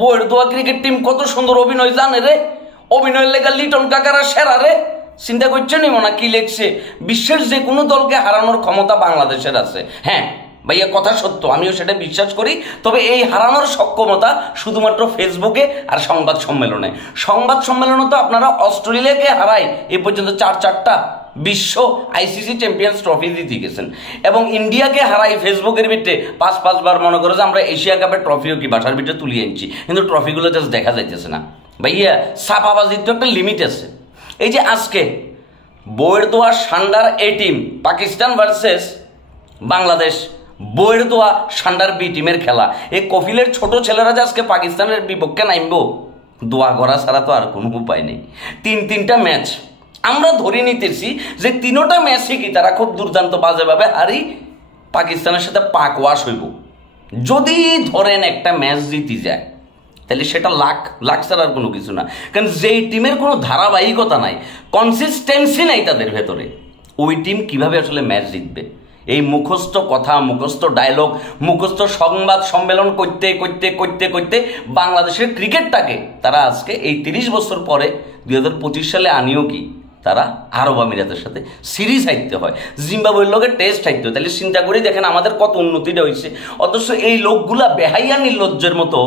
বইয়ের দোয়া cricket team কত সুন্দর অভিনয় জানে রে। অভিনয়ের লেখা লিটন কাকারা সেরা রে। চিন্তা করছেন না কি লেখছে, বিশ্বের যে কোনো দলকে হারানোর ক্ষমতা বাংলাদেশের আছে। হ্যাঁ ভাইয়া, কথা সত্য, আমিও সেটা বিশ্বাস করি। তবে এই হারানোর সক্ষমতা শুধুমাত্র ফেসবুকে আর সংবাদ সম্মেলনে। সংবাদ সম্মেলনে তো আপনারা অস্ট্রেলিয়াকে হারাই এ পর্যন্ত চারটা বিশ্ব আইসিসি চ্যাম্পিয়ন্স ট্রফি দিতে গেছেন, এবং ইন্ডিয়াকে হারাই ফেসবুকের ভিতরে পাঁচবার মনে করো যে আমরা এশিয়া কাপের ট্রফিও কি বাসার ভিতরে তুলিয়ে আনছি, কিন্তু ট্রফিগুলো জাস্ট দেখা যাইতেছে না। ভাইয়া, ছাপাবাজির তো একটা লিমিট আছে। এই যে আজকে বইয়ের দোয়া সান্ডার এ টিম পাকিস্তান ভার্সেস বাংলাদেশ, বইয়ের দোয়া সান্ডার বি টিমের খেলা। এই কফিলের ছোট ছেলেরা যে আজকে পাকিস্তানের বিপক্ষে নামবো, দোয়া করা ছাড়া তো আর কোনো উপায় নেই। তিনটা ম্যাচ আমরা ধরে নিতেছি যে তিনোটা ম্যাচই কি তারা খুব দুর্দান্ত বাজেভাবে হারি পাকিস্তানের সাথে পাক ওয়াশ হইব। যদি ধরেন একটা ম্যাচ জিতে যায় তাহলে সেটা লাখ ছাড়া আর কোনো কিছু না। কারণ যেই টিমের কোনো ধারাবাহিকতা নাই, কনসিস্টেন্সি নাই তাদের ভেতরে, ওই টিম কিভাবে আসলে ম্যাচ জিতবে? এই মুখস্থ কথা, মুখস্থ ডায়লগ, মুখস্থ সংবাদ সম্মেলন করতে করতে করতে করতে বাংলাদেশের ক্রিকেটটাকে তারা আজকে এই 30 বছর পরে 2025 সালে আনিও কি তারা আরব আমিরাতের সাথে সিরিজ হাইতে হয়, জিম্বাবুয়ের লোকের টেস্ট হাইতে হয়। তাহলে চিন্তা করি দেখেন আমাদের কত উন্নতিটা হয়েছে। অথচ এই লোকগুলা বেহাইয়া নির্লজ্জের মতো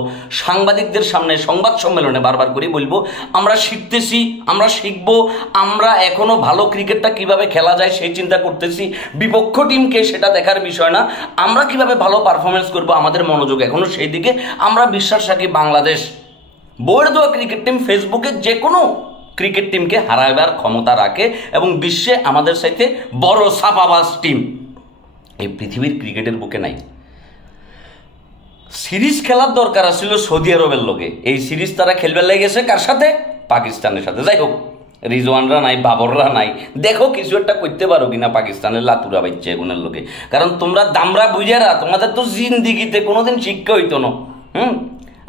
সাংবাদিকদের সামনে সংবাদ সম্মেলনে বারবার করে বলবো আমরা শিখতেছি, আমরা শিখবো, আমরা এখনো ভালো ক্রিকেটটা কিভাবে খেলা যায় সেই চিন্তা করতেছি। বিপক্ষ টিমকে সেটা দেখার বিষয় না, আমরা কিভাবে ভালো পারফরমেন্স করবো আমাদের মনোযোগ এখনো সেই দিকে। আমরা বিশ্বাস রাখি বাংলাদেশ বইয়ের দোয়া ক্রিকেট টিম ফেসবুকে যে কোনো ক্রিকেট টিমকে হারাবার ক্ষমতা রাখে, এবং বিশ্বে আমাদের সাথে বড় ছাপাবাজ টিম এই পৃথিবীর ক্রিকেটের বুকে নাই। সিরিজ খেলার দরকার ছিল সৌদি আরবের লোকে, এই সিরিজ তারা খেলবে লেগেছে কার সাথে? পাকিস্তানের সাথে। যাই হোক, রিজওয়ানরা নাই, বাবররা নাই, দেখো কিছু একটা করতে পারো কিনা পাকিস্তানের লাতুরা বাচ্চা এগুনের লোকে। কারণ তোমরা দামরা বুঝেরা, তোমাদের তো জিন্দিগিতে কোনোদিন শিক্ষা হইতো না।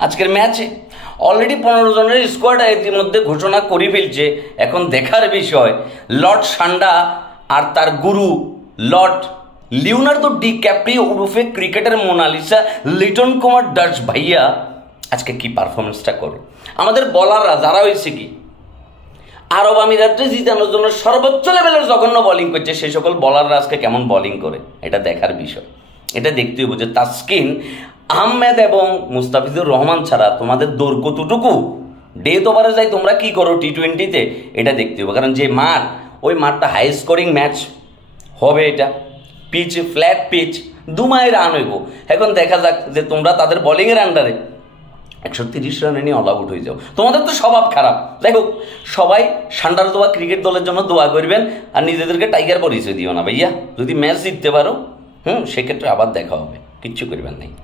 আজকের ম্যাচে অলরেডি 15 জনের স্কোয়াড ইতিমধ্যে ঘোষণা করে ফেলছে। এখন দেখার বিষয় লর্ড সান্ডা আর তার গুরু লর্ড লিওনার্দো ডিক্যাপ্রিও উরুফে ক্রিকেটের মোনালিসা লিটন কুমার ডাচ ভাইয়া আজকে কি পারফরমেন্সটা করে। আমাদের বলাররা যারা হয়েছে কি আরব আমিরাতে জিতানোর জন্য সর্বোচ্চ লেভেলের জঘন্য বোলিং করছে, সেই সকল বলাররা আজকে কেমন বোলিং করে এটা দেখার বিষয়। এটা দেখতে হবে যে তাসকিন আহমেদ এবং মুস্তাফিজুর রহমান ছাড়া তোমাদের দৌড় কতটুকু, ডেথ ওভারে যাই তোমরা কি করো টি20-তে, এটা দেখতে হবে। কারণ যে মাঠ, ওই মাঠটা হাই স্কোরিং ম্যাচ হবে। এটা পিচ, ফ্ল্যাট পিচ, 2 মাইল রান হইব। এখন দেখা যাক যে তোমরা তাদের বোলিংয়ের আন্ডারে 130 রানে নিয়ে অল আউট হয়ে যাও। তোমাদের তো স্বভাব খারাপ। যাই হোক, সবাই সান্ডার দোয়া ক্রিকেট দলের জন্য দোয়া করবেন, আর নিজেদেরকে টাইগার পরিচয় দিও না ভাইয়া। যদি ম্যাচ জিততে পারো সেক্ষেত্রে আবার দেখা হবে, কিচ্ছু করবেন নাই।